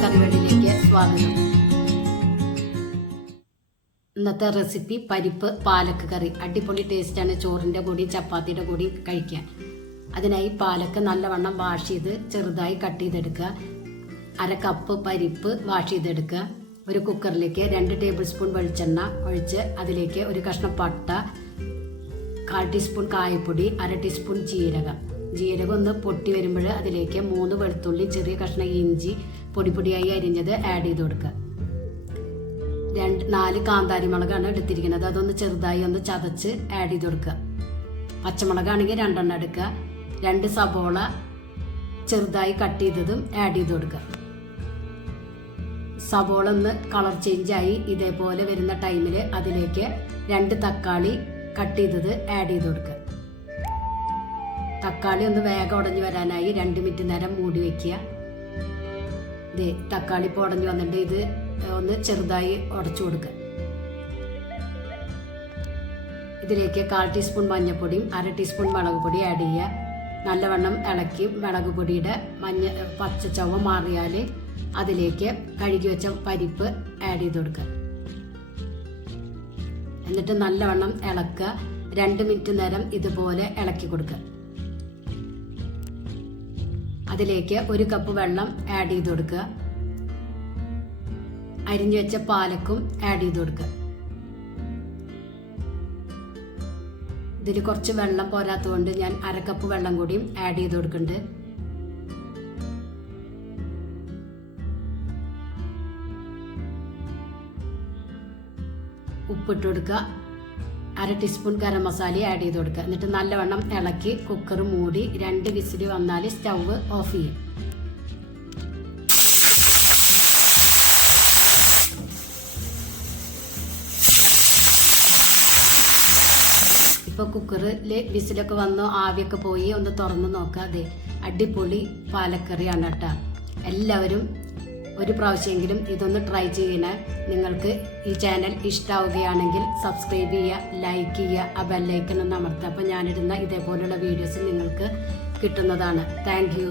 കറിവേളിലേക്ക് സ്വാഗതം. ഇന്നത്തെ റെസിപ്പി പരിപ്പ് പാലക്ക് കറി. അടിപൊളി ടേസ്റ്റാണ് ചോറിൻ്റെ കൂടി ചപ്പാത്തിയുടെ കൂടി കഴിക്കാൻ. അതിനായി പാലക്ക് നല്ലവണ്ണം വാഷ് ചെയ്ത് ചെറുതായി കട്ട് ചെയ്തെടുക്കുക. 1/2 കപ്പ് പരിപ്പ് വാഷ് ചെയ്തെടുക്കുക. ഒരു കുക്കറിലേക്ക് 2 ടേബിൾ സ്പൂൺ വെളിച്ചെണ്ണ ഒഴിച്ച് അതിലേക്ക് ഒരു കഷ്ണം പട്ട, 1/4 ടീസ്പൂൺ കായപ്പൊടി, 1/2 ടീസ്പൂൺ ജീരകം ഒന്ന് പൊട്ടി വരുമ്പോൾ അതിലേക്ക് 3 വെളുത്തുള്ളി, ചെറിയ കഷ്ണം ഇഞ്ചി പൊടിയായി അരിഞ്ഞത് ആഡ് ചെയ്ത് കൊടുക്കുക. 4 കാന്താരി മുളകാണ് എടുത്തിരിക്കുന്നത്. അതൊന്ന് ചെറുതായി ഒന്ന് ചതച്ച് ആഡ് ചെയ്ത് കൊടുക്കുക. പച്ചമുളകാണെങ്കിൽ 2 എണ്ണം എടുക്കുക. 2 സബോള ചെറുതായി കട്ട് ചെയ്തതും ആഡ് ചെയ്ത് കൊടുക്കുക. സബോള ഒന്ന് കളർ ചേഞ്ചായി ഇതേപോലെ വരുന്ന ടൈമിൽ അതിലേക്ക് 2 തക്കാളി കട്ട് ചെയ്തത് ആഡ് ചെയ്ത് കൊടുക്കുക. തക്കാളി ഒന്ന് വേഗം ഉടഞ്ഞു വരാനായി 2 മിനിറ്റ് നേരം മൂടി വയ്ക്കുക. തക്കാളി ഇപ്പോൾ ഉടഞ്ഞു വന്നിട്ട് ഇത് ഒന്ന് ചെറുതായി ഉടച്ചു കൊടുക്കുക. ഇതിലേക്ക് 1/4 ടീസ്പൂൺ മഞ്ഞൾപ്പൊടിയും 1/2 ടീസ്പൂൺ മുളക് പൊടി ആഡ് ചെയ്യുക. നല്ലവണ്ണം ഇളക്കി മുളക് പൊടിയുടെ പച്ചച്ചവ മാറിയാൽ അതിലേക്ക് കഴുകി വെച്ച പരിപ്പ് ആഡ് ചെയ്ത് കൊടുക്കുക. എന്നിട്ട് നല്ലവണ്ണം ഇളക്കുക. 2 മിനിറ്റ് നേരം ഇതുപോലെ ഇളക്കി കൊടുക്കുക. അതിലേക്ക് 1 കപ്പ് വെള്ളം ആഡ് ചെയ്ത് കൊടുക്കുക. അരിഞ്ഞു വെച്ച പാലക്കും ആഡ് ചെയ്ത് കൊടുക്കുക. ഇതിൽ കുറച്ച് വെള്ളം പോരാത്തതുകൊണ്ട് ഞാൻ 1/2 കപ്പ് വെള്ളം കൂടിയും ആഡ് ചെയ്ത് കൊടുക്കുന്നുണ്ട്. ഉപ്പിട്ട് കൊടുക്കുക. 1/2 ടീസ്പൂൺ ഗരം മസാല ആഡ് ചെയ്ത് കൊടുക്കുക. എന്നിട്ട് നല്ലവണ്ണം ഇളക്കി കുക്കർ മൂടി 2 വിസിൽ വന്നാൽ സ്റ്റവ് ഓഫ് ചെയ്യും. ഇപ്പോൾ കുക്കറിൽ വിസിലൊക്കെ വന്നു ആവിയൊക്കെ പോയി ഒന്ന് തുറന്ന് നോക്കാതെ അടിപൊളി പാലക്കറിയാണ് കേട്ടോ. എല്ലാവരും ഒരു പ്രാവശ്യമെങ്കിലും ഇതൊന്ന് ട്രൈ ചെയ്യണേ. നിങ്ങൾക്ക് ഈ ചാനൽ ഇഷ്ടമാവുകയാണെങ്കിൽ സബ്സ്ക്രൈബ് ചെയ്യുക, ലൈക്ക് ചെയ്യുക, ആ ബെല്ലൈക്കൺ ഒന്ന് അമർത്തുക. അപ്പോൾ ഞാനിടുന്ന ഇതേപോലെയുള്ള വീഡിയോസ് നിങ്ങൾക്ക് കിട്ടുന്നതാണ്. Thank you.